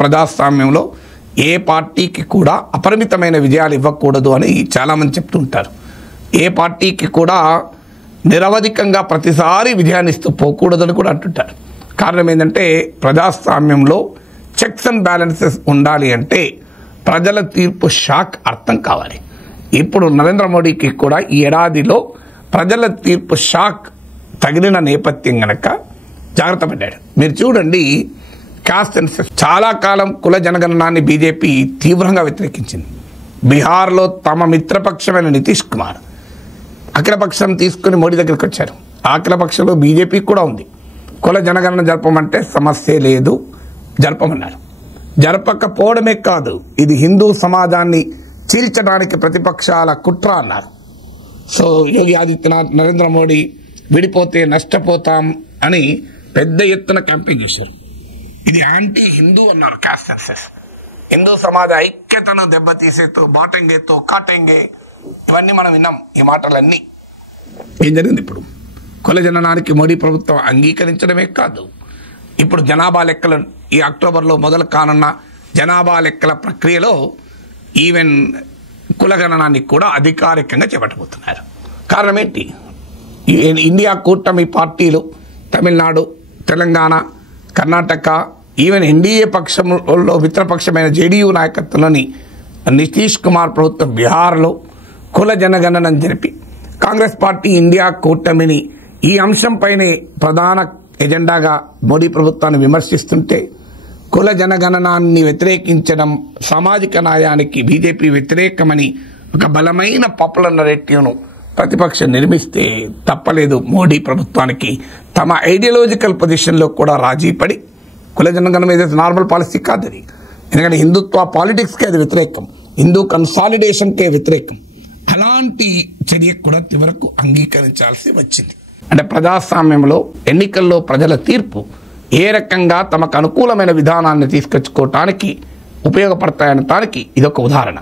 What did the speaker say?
ప్రజాస్వామ్యంలో ఏ పార్టీకి కూడా అపరిమితమైన విజయాలు ఇవ్వకూడదు అని చాలామంది చెప్తుంటారు. ఏ పార్టీకి కూడా నిరవధికంగా ప్రతిసారి విజయాన్ని ఇస్తూ పోకూడదని కూడా అంటుంటారు. కారణం ఏంటంటే ప్రజాస్వామ్యంలో చెక్స్ అండ్ బ్యాలెన్సెస్ ఉండాలి అంటే ప్రజల తీర్పు షాక్ అర్థం కావాలి. ఇప్పుడు నరేంద్ర మోడీకి కూడా ఈ ఏడాదిలో ప్రజల తీర్పు షాక్ తగిలిన నేపథ్యం గనక జాగ్రత్త పడ్డాడు. మీరు చూడండి, కాస్ట్ సెన్సస్ చాలా కాలం కుల జనగణనాన్ని బీజేపీ తీవ్రంగా వ్యతిరేకించింది. బీహార్లో తమ మిత్రపక్షమైన నితీష్ కుమార్ అఖిలపక్షం తీసుకుని మోడీ దగ్గరికి వచ్చారు. అఖిలపక్షంలో బీజేపీ కూడా ఉంది. కుల జనగణన జరపమంటే సమస్య లేదు, జరపమన్నారు. జరపకపోవడమే కాదు, ఇది హిందూ సమాజాన్ని చీల్చడానికి ప్రతిపక్షాల కుట్ర అన్నారు. సో యోగి ఆదిత్యనాథ్, నరేంద్ర మోడీ విడిపోతే నష్టపోతాం అని పెద్ద ఎత్తున క్యాంపెయిన్ చేశారు. ఇది యాంటీ హిందూ అన్నారు. కాస్ట్ సెన్సస్ హిందూ సమాజ ఐక్యతను దెబ్బతీసేతో, బాటెంగేతో, కాటెంగే, ఇవన్నీ మనం విన్నాం. ఈ మాటలన్నీ ఏం జరిగింది? ఇప్పుడు కుల జననానికి మోడీ ప్రభుత్వం అంగీకరించడమే కాదు, ఇప్పుడు జనాభా లెక్కలు ఈ అక్టోబర్లో మొదలు కానున్న జనాభా లెక్కల ప్రక్రియలో ఈవెన్ కులగణనాన్ని కూడా అధికారికంగా చేపట్టబోతున్నారు. కారణం ఏంటి? ఇండియా కూటమి పార్టీలు తమిళనాడు, తెలంగాణ, కర్ణాటక, ఈవెన్ ఎన్డీఏ పక్షంలో మిత్రపక్షమైన జేడీయూ నాయకత్వంలోని నితీష్ కుమార్ ప్రభుత్వం బీహార్లో కుల జనగణన జరిపి కాంగ్రెస్ పార్టీ ఇండియా కూటమిని ఈ అంశంపైనే ప్రధాన ఎజెండాగా మోడీ ప్రభుత్వాన్ని విమర్శిస్తుంటే, కుల జనగణనాన్ని వ్యతిరేకించడం సామాజిక న్యాయానికి బీజేపీ వ్యతిరేకమని ఒక బలమైన పాపులర్ నరేటివ్ను ప్రతిపక్షం నిర్మిస్తే తప్పలేదు మోడీ ప్రభుత్వానికి తమ ఐడియాలజికల్ పొజిషన్లో కూడా రాజీ పడి కుల జనగణన ఏదైతే నార్మల్ పాలసీ కాదు అది. ఎందుకంటే హిందుత్వ పాలిటిక్స్కే అది వ్యతిరేకం, హిందూ కన్సాలిడేషన్కే వ్యతిరేకం. అలాంటి చర్యకు కూడా చివరకు అంగీకరించాల్సి వచ్చింది. అంటే ప్రజాస్వామ్యంలో ఎన్నికల్లో ప్రజల తీర్పు ఏ రకంగా తమకు అనుకూలమైన విధానాన్ని తీసుకొచ్చుకోవటానికి ఉపయోగపడతాయనటానికి ఇదొక ఉదాహరణ.